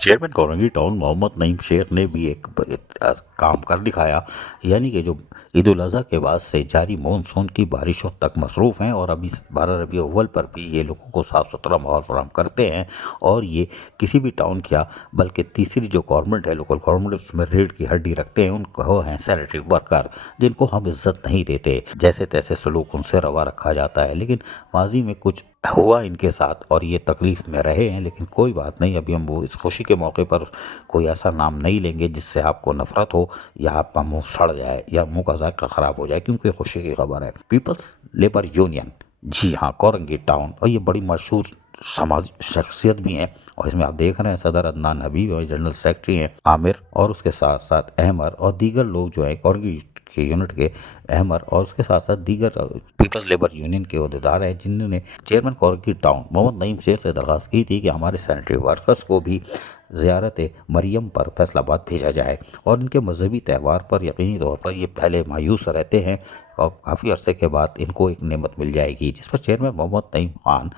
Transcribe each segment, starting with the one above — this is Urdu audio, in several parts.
چیئرمین کورنگی ٹاؤن محمد نعیم شیخ نے بھی ایک کام کر دکھایا، یعنی کہ جو عید الاضحیٰ کے بعد سے جاری مونسون کی بارشوں تک مصروف ہیں، اور ابھی 12 ربیع الاول پر بھی یہ لوگوں کو صاف ستھرا ماحول فراہم کرتے ہیں، اور یہ کسی بھی ٹاؤن کیا بلکہ تیسری جو گورنمنٹ ہے، لوکل گورنمنٹ، اس میں ریڑھ کی ہڈی رکھتے ہیں، ان کو ہیں سینیٹری ورکر، جن کو ہم عزت نہیں دیتے، جیسے تیسے سلوک ان سے روا رکھا جاتا ہے، لیکن ماضی میں کچھ ہوا ان کے ساتھ اور یہ تکلیف میں رہے ہیں، لیکن کوئی بات نہیں، ابھی ہم وہ اس خوشی کے موقع پر کوئی ایسا نام نہیں لیں گے جس سے آپ کو نفرت ہو یا آپ کا منہ سڑ جائے یا منہ کا ذائقہ خراب ہو جائے، کیونکہ خوشی کی خبر ہے۔ پیپلز لیبر یونین، جی ہاں، کورنگی ٹاؤن، اور یہ بڑی مشہور سماجی شخصیت بھی ہیں، اور اس میں آپ دیکھ رہے ہیں صدر عدنان حبیب اور جنرل سیکرٹری ہیں عامر، اور اس کے ساتھ ساتھ احمر اور دیگر لوگ جو ہیں کورنگی کے یونٹ کے احمر، اور اس کے ساتھ ساتھ دیگر پیپلز لیبر یونین کے عہدیدار ہیں، جنہوں نے چیئرمین کورنگی ٹاؤن محمد نعیم شیخ سے درخواست کی تھی کہ ہمارے سینیٹری ورکرز کو بھی زیارت مریم پر فیصل آباد بھیجا جائے، اور ان کے مذہبی تہوار پر یقینی طور پر یہ پہلے مایوس رہتے ہیں، اور کافی عرصے کے بعد ان کو ایک نعمت مل جائے گی، جس پر چیئرمین محمد نعیم خان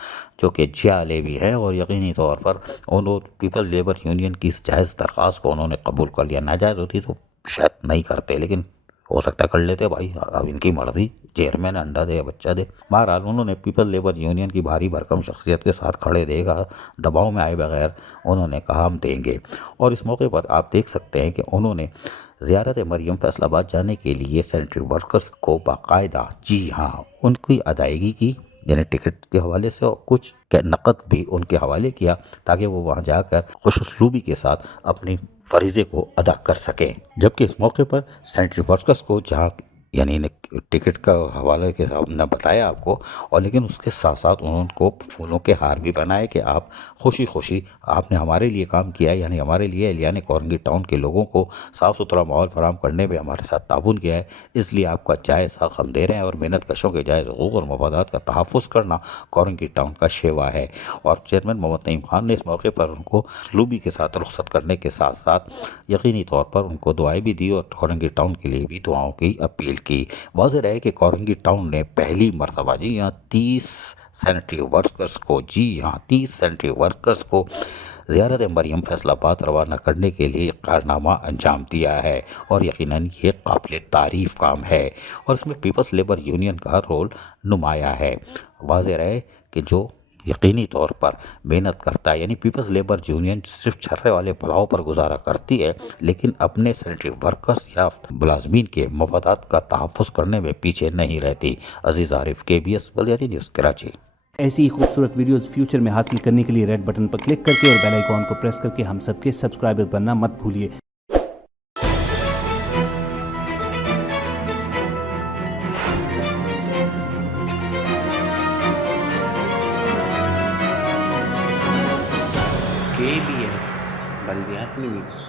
جو کہ جیا لیوی ہیں، اور یقینی طور پر انہوں پیپل لیبر یونین کی اس جائز درخواست کو انہوں نے قبول کر لیا۔ ناجائز ہوتی تو شاید نہیں کرتے، لیکن ہو سکتا ہے کر لیتے، بھائی اب ان کی مرضی، چیئرمین انڈا دے یا بچہ دے۔ بہرحال انہوں نے پیپل لیبر یونین کی بھاری بھرکم شخصیت کے ساتھ کھڑے دے گا، دباؤ میں آئے بغیر انہوں نے کہا ہم دیں گے، اور اس موقع پر آپ دیکھ سکتے ہیں کہ انہوں نے زیارت مریم فیصل آباد جانے کے لیے سینیٹری ورکرز کو باقاعدہ، جی ہاں، ان کی ادائیگی کی، یعنی ٹکٹ کے حوالے سے، اور کچھ نقد بھی ان کے حوالے کیا تاکہ وہ وہاں جا کر خوش اسلوبی کے ساتھ اپنی فریضے کو ادا کر سکیں۔ جبکہ اس موقع پر سینیٹری ورکرز کو جہاں یعنی ٹکٹ کا حوالے کے ساتھ نے بتایا آپ کو، اور لیکن اس کے ساتھ ساتھ انہوں کو پھولوں کے ہار بھی بنائے کہ آپ خوشی خوشی آپ نے ہمارے لیے کام کیا ہے، یعنی ہمارے لیے اہلیان کورنگی ٹاؤن کے لوگوں کو صاف ستھرا ماحول فراہم کرنے میں ہمارے ساتھ تعاون کیا ہے، اس لیے آپ کا جائز حق ہم دے رہے ہیں، اور محنت کشوں کے جائز حقوق اور مفادات کا تحفظ کرنا کورنگی ٹاؤن کا شیوا ہے۔ اور چیئرمین محمد نعیم خان نے اس موقع پر ان کو سلوبی کے ساتھ رخصت کرنے کے ساتھ ساتھ یقینی طور پر ان کو دعائیں بھی دی، اور کورنگی ٹاؤن کے لیے بھی دعاؤں کی اپیل کی۔ واضح رہے کہ کورنگی ٹاؤن نے پہلی مرتبہ، جی یہاں 30 سینیٹری ورکرز کو، جی ہاں 30 سینیٹری ورکرز کو زیارت مریم فیصل آباد روانہ کرنے کے لیے کارنامہ انجام دیا ہے، اور یقیناً یہ قابل تعریف کام ہے، اور اس میں پیپلز لیبر یونین کا رول نمایاں ہے۔ واضح رہے کہ جو یقینی طور پر محنت کرتا ہے، یعنی پیپلز لیبر یونین صرف چھرے والے پلاؤ پر گزارا کرتی ہے، لیکن اپنے سینیٹری ورکرز یا ملازمین کے مفادات کا تحفظ کرنے میں پیچھے نہیں رہتی۔ عزیز عارف، KBS بلدیاتی نیوز، کراچی۔ ایسی ہی خوبصورت ویڈیوز فیوچر میں حاصل کرنے کے لیے ریڈ بٹن پر کلک کر کے اور بیل آئیکن کو پریس کر کے ہم سب کے سبسکرائبر بننا مت بھولیے۔ KBS بلدیاتی نیوز۔